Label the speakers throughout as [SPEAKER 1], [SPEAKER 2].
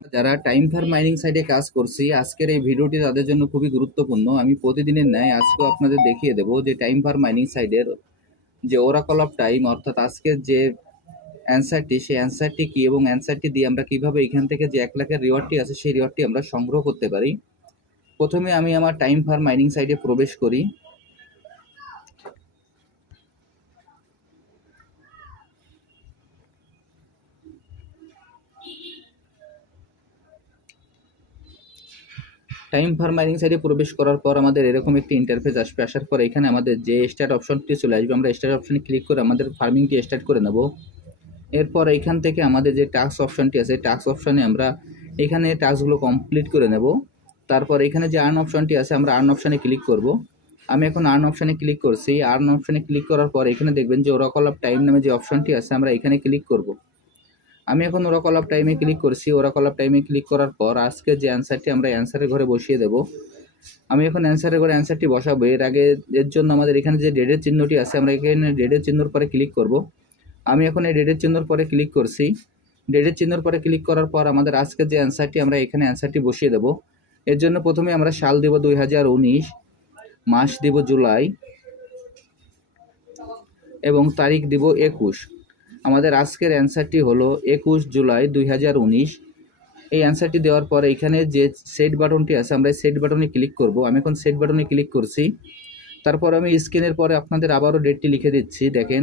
[SPEAKER 1] যারা time fur mining সাইটে কাজ করছি, আজকের এই ভিডিওটি তাদের জন্য খুবই গুরুত্বপূর্ণ। আমি প্রতিদিনের ন্যায় আজকেও আপনাদের দেখিয়ে দেবো যে টাইম ফার মাইনিং সাইটের যে ওরাকল অফ টাইম অর্থাৎ আজকের যে অ্যান্সারটি সেই অ্যান্সারটি কী এবং অ্যান্সারটি দিয়ে আমরা কীভাবে এখান থেকে যে এক লাখের রিওয়ার্ডটি আছে, সেই রিওয়ার্ডটি আমরা সংগ্রহ করতে পারি। প্রথমে আমি আমার টাইম ফার মাইনিং সাইটে প্রবেশ করি। টাইম ফার মাইনিং সাইটে প্রবেশ করার পর আমাদের এরকম একটি ইন্টারফেস আসবে। আসার পর এখানে আমাদের যে স্টার্ট অপশনটি চলে আসবে, আমরা স্টার্ট অপশনে ক্লিক করে আমাদের ফার্মিংটি স্টার্ট করে নেব। এরপর এখান থেকে আমাদের যে টাস্ক অপশনটি আছে টাস্ক অপশনে আমরা এখানে টাস্কগুলো কমপ্লিট করে নেব। তারপর এখানে যে আর্ন অপশনটি আছে, আমরা আর্ন অপশনে ক্লিক করব। আমি এখন আর্ন অপশনে ক্লিক করছি। আর্ন অপশনে ক্লিক করার পর এখানে দেখবেন যে ওরাকল অফ টাইম নামে যে অপশনটি আছে, আমরা এখানে ক্লিক করব। আমি এখন ওরাকল অফ টাইমে ক্লিক করছি। ওরাকল অফ টাইমে ক্লিক করার পর আজকে যে অ্যান্সারটি আমরা অ্যান্সারের ঘরে বসিয়ে দেব, আমি এখন অ্যান্সারের ঘরে অ্যান্সারটি বসাবো। এর আগে এর জন্য আমাদের এখানে যে ডেটের চিহ্নটি আছে, আমরা এখানে ডেটের চিহ্নর পরে ক্লিক করব। আমি এখন এই ডেটের চিহ্নর পরে ক্লিক করছি। ডেটের চিহ্নর পরে ক্লিক করার পর আমাদের আজকের যে অ্যান্সারটি আমরা এখানে অ্যান্সারটি বসিয়ে দেব। এর জন্য প্রথমে আমরা সাল দেব দুই হাজার উনিশ, মাস দেব জুলাই, এবং তারিখ দিব একুশ। আমাদের আজকের অ্যান্সারটি হলো একুশ জুলাই দুই হাজার উনিশ। এই অ্যান্সারটি দেওয়ার পর এখানে যে সেট বাটনটি আছে, আমরা সেট বাটনে ক্লিক করব। আমি এখন সেট বাটনে ক্লিক করছি। তারপর আমি স্ক্রিনের পরে আপনাদের আবারও ডেটটি লিখে দিচ্ছি। দেখেন,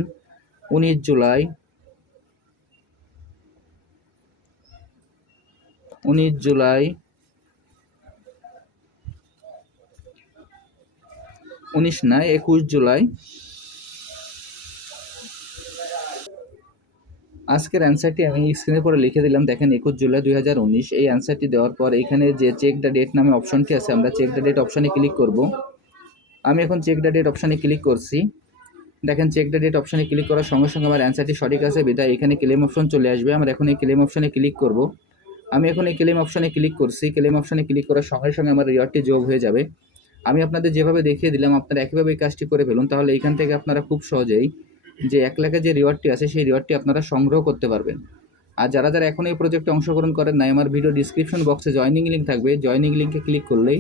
[SPEAKER 1] উনিশ জুলাই। উনিশ জুলাই। উনিশ না, একুশ জুলাই। আজকের অ্যান্সারটি আমি স্ক্রিনের পরে লিখে দিলাম। দেখেন, একুশ জুলাই দুই হাজার উনিশ। এই অ্যান্সারটি দেওয়ার পর এখানে যে চেক দ্য ডেট নামে অপশনটি আছে, আমরা চেক দ্য ডেট অপশানে ক্লিক করব। আমি এখন চেক দ্য ডেট অপশানে ক্লিক করছি। দেখেন চেক দ্য ডেট অপশানে ক্লিক করার সঙ্গে সঙ্গে আমার অ্যান্সারটি সঠিক আছে। বিদায়, এখানে ক্লেম অপশন চলে আসবে। আমরা এখন এই ক্লেম অপশানে ক্লিক করব। আমি এখন এই ক্লেম অপশানে ক্লিক করছি। ক্লেম অপশানে ক্লিক করার সঙ্গে সঙ্গে আমার রিওয়ার্ডটি যোগ হয়ে যাবে। আমি আপনাদের যেভাবে দেখিয়ে দিলাম, আপনারা একইভাবে এই কাজটি করে ফেলুন। তাহলে এখান থেকে আপনারা খুব সহজেই যে এক লাখের যে রিওয়ার্ডটি আছে, সেই রিওয়ার্ডটি আপনারা সংগ্রহ করতে পারবেন। আর যারা যারা এখন এই প্রজেক্টে অংশগ্রহণ করেন না আমার ভিডিও ডিসক্রিপশন বক্সে জয়নিং লিঙ্ক থাকবে। জয়নিং লিঙ্কে ক্লিক করলেই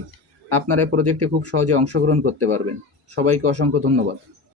[SPEAKER 1] আপনারা এই প্রজেক্টে খুব সহজে অংশগ্রহণ করতে পারবেন। সবাইকে অসংখ্য ধন্যবাদ।